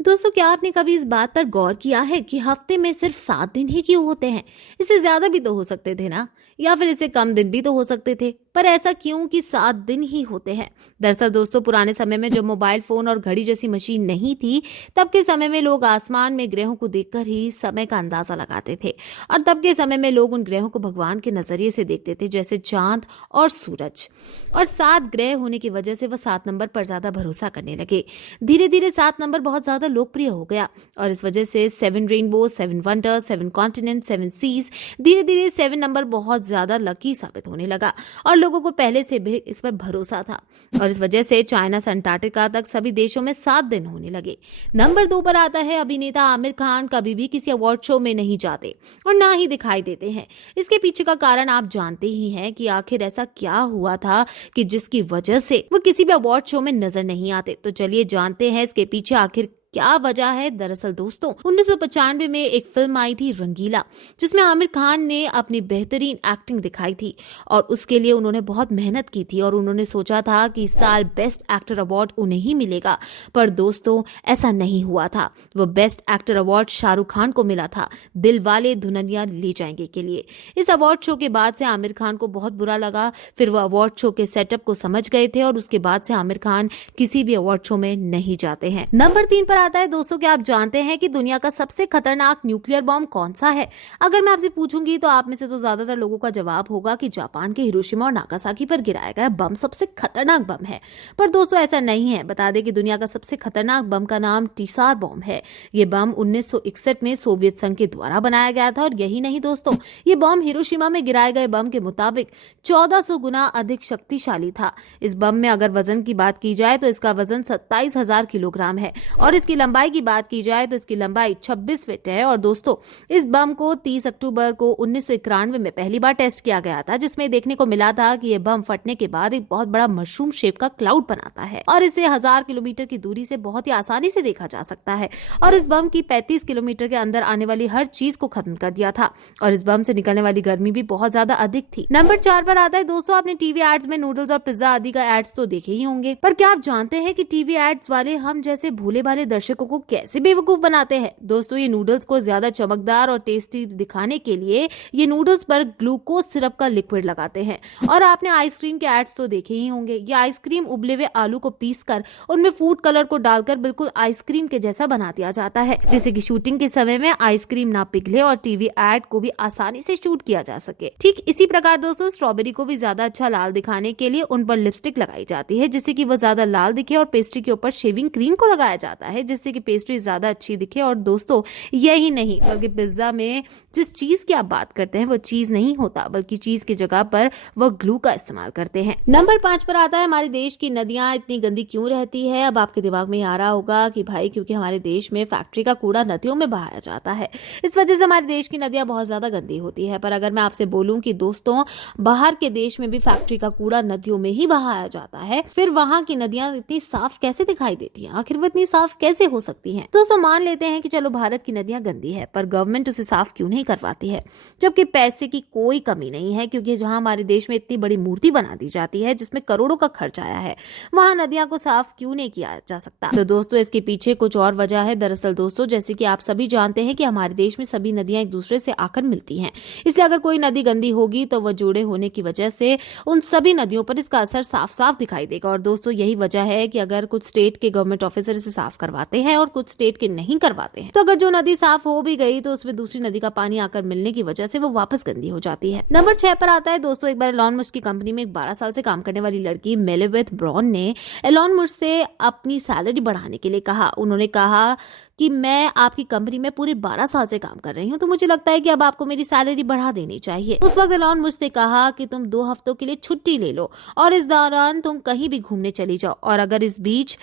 दोस्तों, क्या आपने कभी इस बात पर गौर किया है कि हफ्ते में सिर्फ 7 दिन ही क्यों होते हैं? इससे ज्यादा भी तो हो सकते थे ना, या फिर इससे कम दिन भी तो हो सकते थे। पर ऐसा क्यों कि 7 दिन ही होते हैं? दरअसल दोस्तों, पुराने समय में जब मोबाइल फोन और घड़ी जैसी मशीन नहीं थी, तब के समय में लोग आसमान में ग्रहों को देखकर ही समय का अंदाजा लगाते थे। और तब के समय में लोग उन ग्रहों को भगवान के नजरिए से देखते थे, जैसे चांद और सूरज। और 7 ग्रह होने की वजह से वह 7 नंबर पर ज्यादा भरोसा करने लगे। धीरे धीरे 7 नंबर बहुत ज्यादा लोकप्रिय हो गया, और इस वजह से 7 रेनबो, 7 वंडर, 7 कॉन्टिनेंट, 7 सीज, धीरे धीरे 7 नंबर बहुत ज्यादा लकी साबित होने लगा। और लोगों को पहले से भी इस पर भरोसा था, और इस वजह से चाइना से अंटार्कटिका तक सभी देशों में 7 दिन होने लगे। नंबर 2 पर आता है अभिनेता आमिर खान। कभी भी किसी अवार्ड शो में नहीं जाते और ना ही दिखाई देते हैं। इसके पीछे का कारण आप जानते ही हैं कि आखिर ऐसा क्या हुआ था कि जिसकी वजह से वो किसी भी अवार्ड शो में नजर नहीं आते। तो चलिए जानते हैं इसके पीछे आखिर क्या वजह है। दरअसल दोस्तों, 1995 में एक फिल्म आई थी रंगीला, जिसमें आमिर खान ने अपनी बेहतरीन एक्टिंग दिखाई थी, और उसके लिए उन्होंने बहुत मेहनत की थी, और उन्होंने सोचा था कि इस साल बेस्ट एक्टर अवार्ड उन्हें ही मिलेगा। पर दोस्तों, ऐसा नहीं हुआ था। वो best actor award Shahrukh Khan को मिला था, दिल वाले दुल्हनिया ले जाएंगे के लिए। इस अवार्ड शो के बाद से आमिर खान को बहुत बुरा लगा। फिर वो अवार्ड शो के सेटअप को समझ गए थे, और उसके बाद से आमिर खान किसी भी अवार्ड शो में नहीं जाते हैं। नंबर 3 पर आता है दोस्तों, क्या आप जानते हैं कि दुनिया का सबसे खतरनाक न्यूक्लियर बॉम्ब कौन सा है? अगर मैं आपसे पूछूंगी तो आप में से तो ज्यादातर लोगों का जवाब होगा कि जापान के हिरोशिमा और नागासाकी पर गिराया गया बम सबसे खतरनाक बम है। पर दोस्तों, ऐसा नहीं है। बता दें कि दुनिया का सबसे खतरनाक बम का नाम टीसार बम है। ये बम 1961 में सोवियत संघ के द्वारा बनाया गया था। और यही नहीं दोस्तों, ये बम हिरोशिमा में गिराए गए बम के मुताबिक 1400 गुना अधिक शक्तिशाली था। इस बम में अगर वजन की बात की जाए तो इसका वजन 27,000 किलोग्राम है, और इसकी लंबाई की बात की जाए तो इसकी लंबाई 26 फीट है। और दोस्तों, इस बम को 30 अक्टूबर को 1991 में पहली बार टेस्ट किया गया था, जिसमें देखने को मिला था कि यह बम फटने के बाद एक बहुत बड़ा मशरूम शेप का क्लाउड बनाता है, और इसे 1000 किलोमीटर की दूरी से बहुत ही आसानी से देखा जा सकता है। और इस बम की 35 किलोमीटर के अंदर आने वाली हर चीज को खत्म कर दिया था, और इस बम से निकलने वाली गर्मी भी बहुत ज्यादा अधिक थी। नंबर 4 पर आता है दोस्तों, आपने टीवी एड्स में नूडल्स और पिज्जा आदि का एड्स तो देखे ही होंगे, पर क्या आप जानते हैं कि टीवी एड्स वाले हम जैसे भोले भाले दर्शकों को कैसे बेवकूफ बनाते हैं? दोस्तों, ये नूडल्स को ज्यादा चमकदार और टेस्टी दिखाने के लिए ये नूडल्स पर ग्लूकोज सिरप का लिक्विड लगाते हैं। और आपने आइसक्रीम के एड्स तो देखे ही होंगे। ये आइसक्रीम उबले हुए आलू को पीसकर उनमें फूड कलर को डालकर बिल्कुल आइसक्रीम के जैसा बना दिया जाता है, जिससे कि शूटिंग के समय में आइसक्रीम ना पिघले और टीवी एड को भी आसानी से शूट किया जा सके। ठीक इसी प्रकार दोस्तों, स्ट्रॉबेरी को भी ज्यादा अच्छा लाल दिखाने के लिए उन पर लिपस्टिक लगाई जाती है, जिससे कि वो ज्यादा लाल दिखे, और पेस्ट्री के ऊपर शेविंग क्रीम को लगाया जाता है, जिससे कि पेस्ट्री ज्यादा अच्छी दिखे। और दोस्तों, यही नहीं बल्कि पिज्जा में जिस चीज की आप बात करते हैं वो चीज नहीं होता, बल्कि चीज की जगह पर वह ग्लू का इस्तेमाल करते हैं। नंबर 5 पर आता है, हमारे देश की नदियां इतनी गंदी क्यों रहती है? अब आपके दिमाग में आ रहा होगा कि भाई, क्योंकि हमारे देश में फैक्ट्री का कूड़ा नदियों में बहाया जाता है, इस वजह से हमारे देश की नदियां बहुत ज्यादा गंदी होती है। पर अगर मैं आपसे बोलूं कि दोस्तों, बाहर के देश में भी फैक्ट्री का कूड़ा नदियों में ही बहाया जाता है, फिर वहां की नदियां इतनी साफ कैसे दिखाई देती हैं? आखिर वो इतनी साफ कैसे हो सकती हैं? दोस्तों, मान लेते हैं कि चलो भारत की नदियां गंदी है, पर गवर्नमेंट उसे साफ क्यों नहीं करवाती है? जबकि पैसे की कोई कमी नहीं है, क्योंकि जहां हमारे देश में इतनी बड़ी मूर्ति बना दी जाती है जिसमें करोड़ों का खर्च आया है, वहां नदियां को साफ क्यों नहीं किया जा सकता? तो दोस्तों, इसके पीछे कुछ और वजह है। दरअसल दोस्तों, जैसे कि आप सभी जानते हैं कि हमारे देश में सभी नदियां एक दूसरे से आकर मिलती हैं, इसलिए अगर कोई नदी गंदी होगी तो वह जोड़े होने की वजह से उन सभी नदियों पर इसका असर साफ साफ दिखाई देगा। और दोस्तों, यही वजह है कि अगर कुछ स्टेट के गवर्नमेंट ऑफिसर इसे साफ करवाते हैं और कुछ स्टेट के नहीं करवाते हैं, तो अगर जो नदी साफ हो भी गई तो उसमें दूसरी नदी का पानी आकर मिलने की वजह से वो वापस गंदी हो जाती है। नंबर 6 पर आता है दोस्तों, एक बार एलॉन मस्क की कंपनी में एक 12 साल से काम करने वाली लड़की मेलिबेथ ब्राउन ने एलॉन मस्क से अपनी सैलरी बढ़ाने के लिए कहा। उन्होंने कहा कि मैं आपकी कंपनी में पूरे 12 साल से काम कर रही हूँ, तो मुझे लगता है कि अब आपको मेरी सैलरी बढ़ा देनी चाहिए। उस वक्त एलॉन मस्क ने कहा कि तुम 2 हफ्तों के लिए छुट्टी ले लो, और इस दौरान तुम कहीं भी घूमने चली जाओ, और अगर इस बीच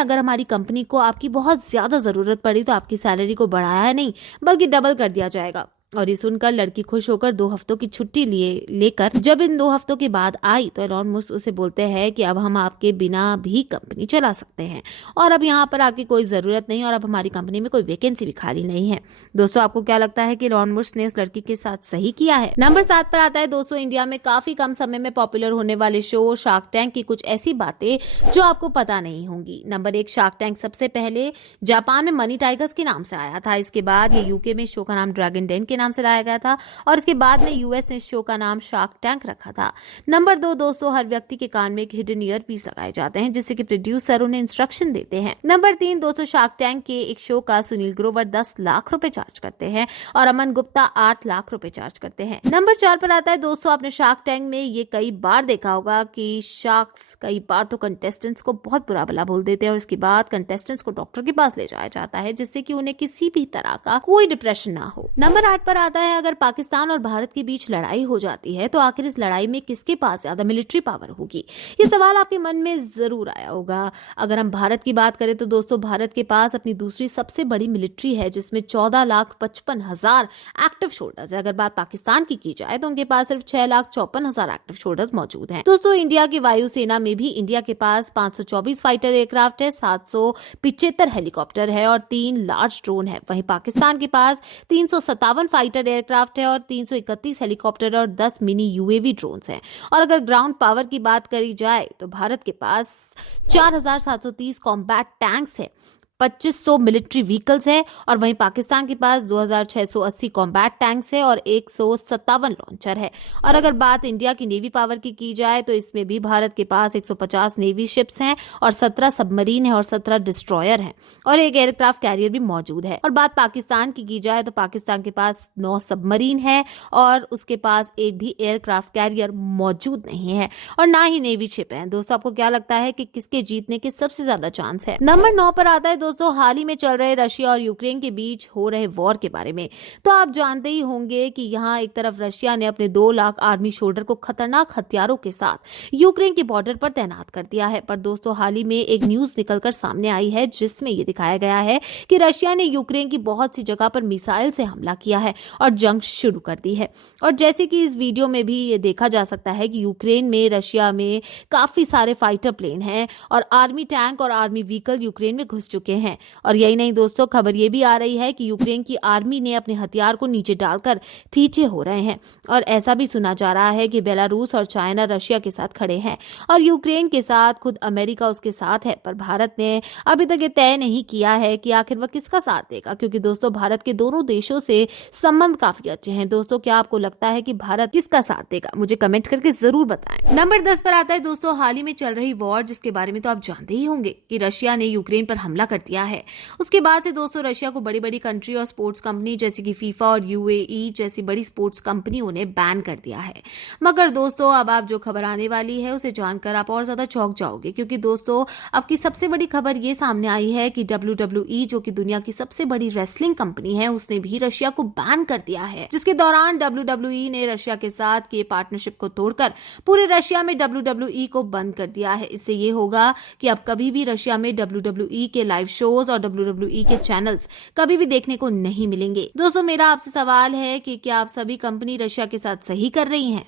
अगर हमारी कंपनी को आपकी बहुत ज्यादा जरूरत पड़ी तो आपकी सैलरी को बढ़ाया नहीं बल्कि डबल कर दिया जाएगा। और ये सुनकर लड़की खुश होकर 2 हफ्तों की छुट्टी लेकर जब इन 2 हफ्तों के बाद आई तो एलॉन मस्क उसे बोलते हैं कि अब हम आपके बिना भी कंपनी चला सकते हैं और अब यहाँ पर आके कोई ज़रूरत नहीं और अब हमारी कंपनी में कोई वैकेंसी भी खाली नहीं है। दोस्तों, आपको क्या लगता है कि एलॉन मस्क ने उस लड़की के साथ सही किया है? नंबर 7 पर आता है दोस्तों, इंडिया में काफी कम समय में पॉपुलर होने वाले शो शार्क टैंक की कुछ ऐसी बातें जो आपको पता नहीं होंगी। नंबर 1, शार्क टैंक सबसे पहले जापान में मनी टाइगर्स के नाम से आया था। इसके बाद ये यूके में शो का नाम ड्रैगन डेन के नाम से लाया गया था और इसके बाद में यूएस ने शो का नाम शार्क टैंक रखा था। नंबर 2 दोस्तों, हर व्यक्ति के कान में एक हिडन ईयर पीस लगाए जाते हैं जिससे कि प्रोड्यूसर उन्हें इंस्ट्रक्शन देते हैं। नंबर 3 दोस्तों, शार्क टैंक के एक शो का सुनील ग्रोवर 10 लाख रुपए चार्ज करते हैं और अमन गुप्ता 8 लाख रुपए चार्ज करते हैं। नंबर 4 पर आता है दोस्तों, आपने शार्क टैंक में ये कई बार देखा होगा कि शार्क्स कई बार तो कंटेस्टेंट्स को बहुत बुरा भला बोल देते हैं और इसके बाद कंटेस्टेंट्स को डॉक्टर के पास ले जाया जाता है जिससे कि उन्हें किसी भी तरह का कोई डिप्रेशन ना हो। नंबर 8 पर आता है, अगर पाकिस्तान और भारत के बीच लड़ाई हो जाती है तो आखिर इस लड़ाई में किसके पास ज्यादा मिलिट्री पावर होगी? ये सवाल आपके मन में जरूर आया होगा। अगर हम भारत की बात करें तो दोस्तों, भारत के पास अपनी दूसरी सबसे बड़ी मिलिट्री है जिसमें 14,55,000 एक्टिव शोल्डर्स है। अगर बात पाकिस्तान की जाए तो उनके पास सिर्फ 6,54,000 एक्टिव शोल्डर्स मौजूद हैं। दोस्तों, इंडिया की वायुसेना में भी इंडिया के पास 524 फाइटर एयरक्राफ्ट है, 775 हेलीकॉप्टर है और 3 लार्ज ड्रोन है। वहीं पाकिस्तान के पास 357 फाइटर एयरक्राफ्ट है और 331 हेलीकॉप्टर और 10 मिनी यूएवी ड्रोन्स हैं। और अगर ग्राउंड पावर की बात करी जाए तो भारत के पास 4,730 कॉम्बैट टैंक्स है, 2500 मिलिट्री व्हीकल्स है और वहीं पाकिस्तान के पास 2,680 कॉम्बैट टैंक्स है और 157 लॉन्चर है। और अगर बात इंडिया की नेवी पावर की जाए तो इसमें भी भारत के पास 150 नेवी शिप्स हैं और 17 सबमरीन है और 17 डिस्ट्रॉयर हैं और एक एयरक्राफ्ट कैरियर भी मौजूद है। और बात पाकिस्तान की जाए तो पाकिस्तान के पास 9 सबमरीन है और उसके पास एक भी एयरक्राफ्ट कैरियर मौजूद नहीं है और ना ही नेवी शिप है। दोस्तों, आपको क्या लगता है कि किसके जीतने के सबसे ज्यादा चांस है? नंबर 9 पर आता है दोस्तों, हाल ही में चल रहे रशिया और यूक्रेन के बीच हो रहे वॉर के बारे में। तो आप जानते ही होंगे कि यहाँ एक तरफ रशिया ने अपने 2 लाख आर्मी शोल्डर को खतरनाक हथियारों के साथ यूक्रेन के बॉर्डर पर तैनात कर दिया है। पर दोस्तों, हाल ही में एक न्यूज निकलकर सामने आई है जिसमें यह दिखाया गया है कि रशिया ने यूक्रेन की बहुत सी जगह पर मिसाइल से हमला किया है और जंग शुरू कर दी है। और जैसे कि इस वीडियो में भी ये देखा जा सकता है कि यूक्रेन में रशिया में काफी सारे फाइटर प्लेन हैं और आर्मी टैंक और आर्मी व्हीकल यूक्रेन में घुस चुके हैं। और यही नहीं दोस्तों, खबर ये भी आ रही है कि यूक्रेन की आर्मी ने अपने हथियार को नीचे डालकर पीछे हो रहे हैं और ऐसा भी सुना जा रहा है कि बेलारूस और चाइना रशिया के साथ खड़े हैं और यूक्रेन के साथ खुद अमेरिका उसके साथ है। पर भारत ने अभी तक ये तय नहीं किया है कि आखिर वह किसका साथ देगा, क्योंकि दोस्तों भारत के दोनों देशों से संबंध काफी अच्छे हैं। दोस्तों, क्या आपको लगता है कि भारत किसका साथ देगा? मुझे कमेंट करके जरूर बताएं। नंबर 10 पर आता है दोस्तों, हाल ही में चल रही वॉर जिसके बारे में तो आप जानते ही होंगे कि रशिया ने यूक्रेन पर हमला कर दिया है। उसके बाद से दोस्तों रशिया को बड़ी बड़ी कंट्री और स्पोर्ट्स कंपनी जैसे कि फीफा और यूएई जैसी बड़ी स्पोर्ट्स कंपनियों ने बैन कर दिया है। मगर दोस्तों, अब आप जो खबर आने वाली है उसे जानकर आप और ज्यादा चौंक जाओगे, क्योंकि दोस्तों अब की सबसे बड़ी खबर ये सामने आई है कि WWE जो कि दुनिया की सबसे बड़ी रेसलिंग कंपनी है उसने भी रशिया को बैन कर दिया है, जिसके दौरान WWE ने रशिया के साथ के पार्टनरशिप को तोड़कर पूरे रशिया में WWE को बंद कर दिया है। इससे ये होगा कि अब कभी भी रशिया में WWE के लाइव शोज और WWE के चैनल्स कभी भी देखने को नहीं मिलेंगे। दोस्तों, मेरा आपसे सवाल है कि क्या आप सभी कंपनी रशिया के साथ सही कर रही हैं?